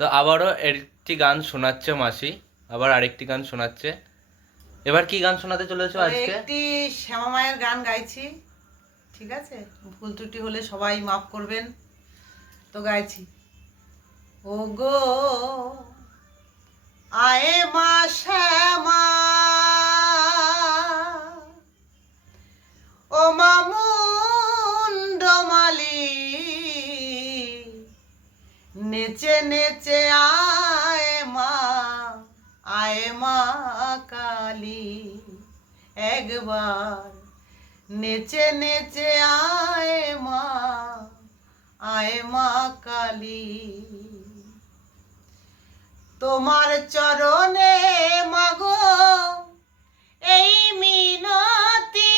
তো আবারও একটি গান শোনাচ্ছে মাসি, আবার আরেকটি গান শোনাচ্ছে। এবার কি গান শোনাতে চলেছো তো আজকে? একটি শ্যামা মায়ের গান গাইছি, ঠিক আছে? ভুল ত্রুটি হলে সবাই মাফ করবেন। তো গাইছি, ও গো আয়ে মা শ্যামা, ও মামুন্ডমালি, নেচে নেচে আয় মা কালী, একবার নেচে নেচে আয় মা কালী। তোমার চরণে মাগো এই মিনতি,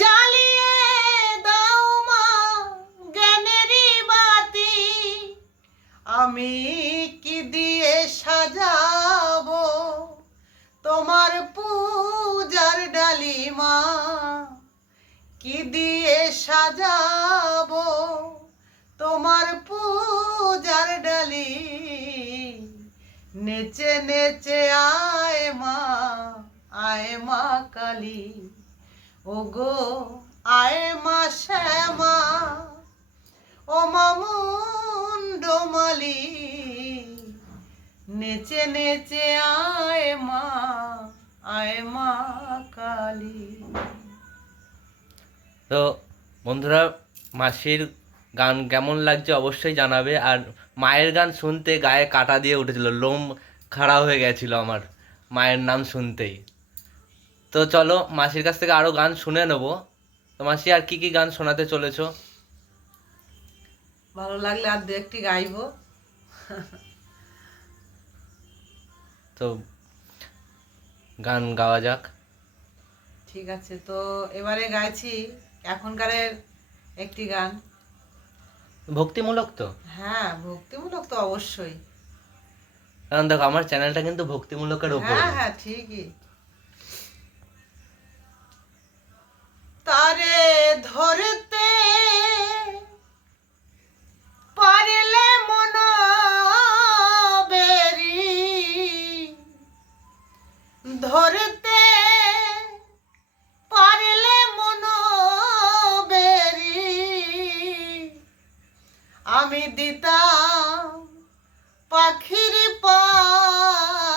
জ্বালিয়ে দাও মা জ্ঞানেরই বাতি। আমি কি দিয়ে সাজাবো তোমার পূজার ডালিমা, কি দিয়ে সাজাবো তোমার পূজার ডালি। নেচে নেচে আয় মা কালী, ও গো আয় মা শ্যামা, ও মামুন্ডমালি, নেচে নেচে আয় মা কালী। তো বন্ধুরা, মাসির গান কেমন লাগছে অবশ্যই জানাবে। আর মায়ের গান শুনতে গায়ে কাটা দিয়ে উঠেছিল, লোম খাড়া হয়ে গেছিল আমার মায়ের নাম শুনতেই। তো চলো মাসির কাছ থেকে আরো গান শুনে নেবো। তো মাসি, আর কি কি গান শোনাতে চলেছো? ভালো লাগলে আর দু একটি গাইবো। তো গান গাওয়া যাক। ঠিক আছে, তো এবারে গাইছি এখনকারের একটি গান। ভক্তিমূলক তো? হ্যাঁ, ভক্তিমূলক তো অবশ্যই। কারণ দেখো, আমার চ্যানেলটা কিন্তু ভক্তিমূলকের হ্যাঁ ওপরেই। হ্যাঁ, ঠিকই। তারে ধরতে পারলে মন বেরি, ধরতে পারলে মন বেরি, আমি দিতাম পাখির পায়,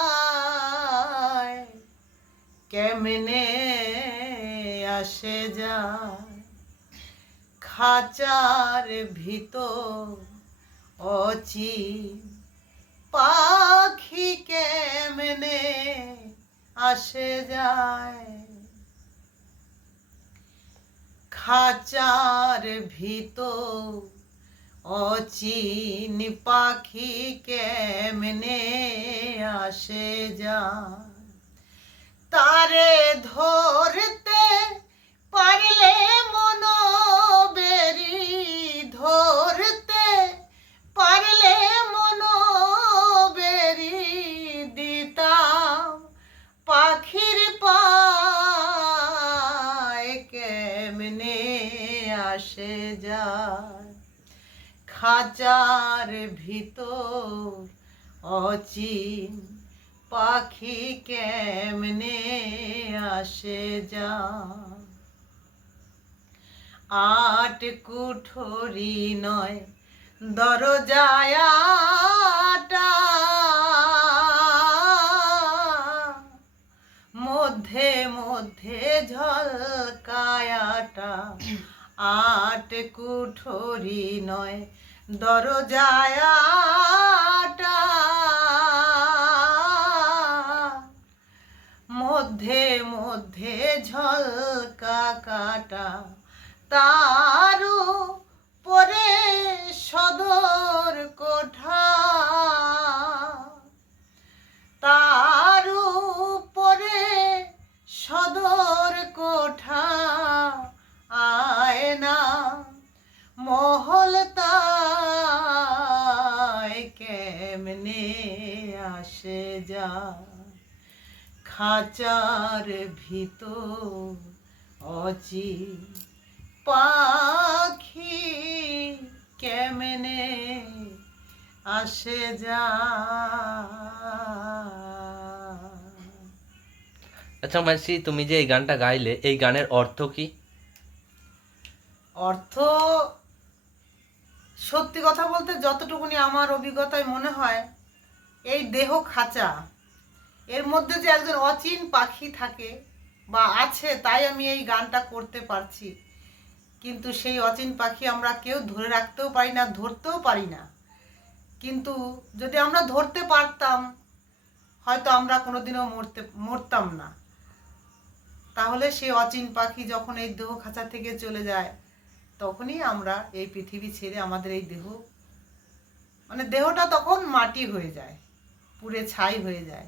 কেমনে আসে যায় খাঁচার ভিতর অচিন পাখি, কেমনে আসে যায় খাঁচার ভিতর অচিন পাখি, কেমনে আসে যায়। তারে ধরতে পারলে মন বেরি, ধরতে পারলে মন বেরি, দিতাম পাখির পায়, কেমনে আসে যায় খাঁচার ভিতর অচিন পাখি, কেমনে আসে যায়। আট কুঠরি নয় দরজায় আটা, মধ্যে মধ্যে ঝলকায় আটা। আট কুঠরি নয় দরজায় আটা, মধ্যে মধ্যে ঝলকা কাটা। তারও পরে সদর কোঠা, তার উপরে সদর কোঠা, আয়না মহল তাই, কেমনে আসে যায় খাঁচার ভিতর অচিন পাখি, কেমনে আসে যায়। আচ্ছা মাসি, তুমি যে এই গানটা গাইলে, এই গানের অর্থ কি? অর্থ সত্যি কথা বলতে যতটুকুনি আমার অভিজ্ঞতায় মনে হয়, এই দেহ খাঁচা, এর মধ্যে যে একজন অচিন পাখি থাকে বা আছে, তাই আমি এই গানটা করতে পারছি। কিন্তু সেই অচিন পাখি আমরা কেউ ধরে রাখতেও পারি না, ধরতেও পারি না। কিন্তু যদি আমরা ধরতে পারতাম, হয়তো আমরা কোনোদিনও মরতাম না। তাহলে সেই অচিন পাখি যখন এই দেহ খাঁচা থেকে চলে যায়, তখনই আমরা এই পৃথিবী ছেড়ে আমাদের এই দেহ, মানে দেহটা তখন মাটি হয়ে যায়, পুড়ে ছাই হয়ে যায়।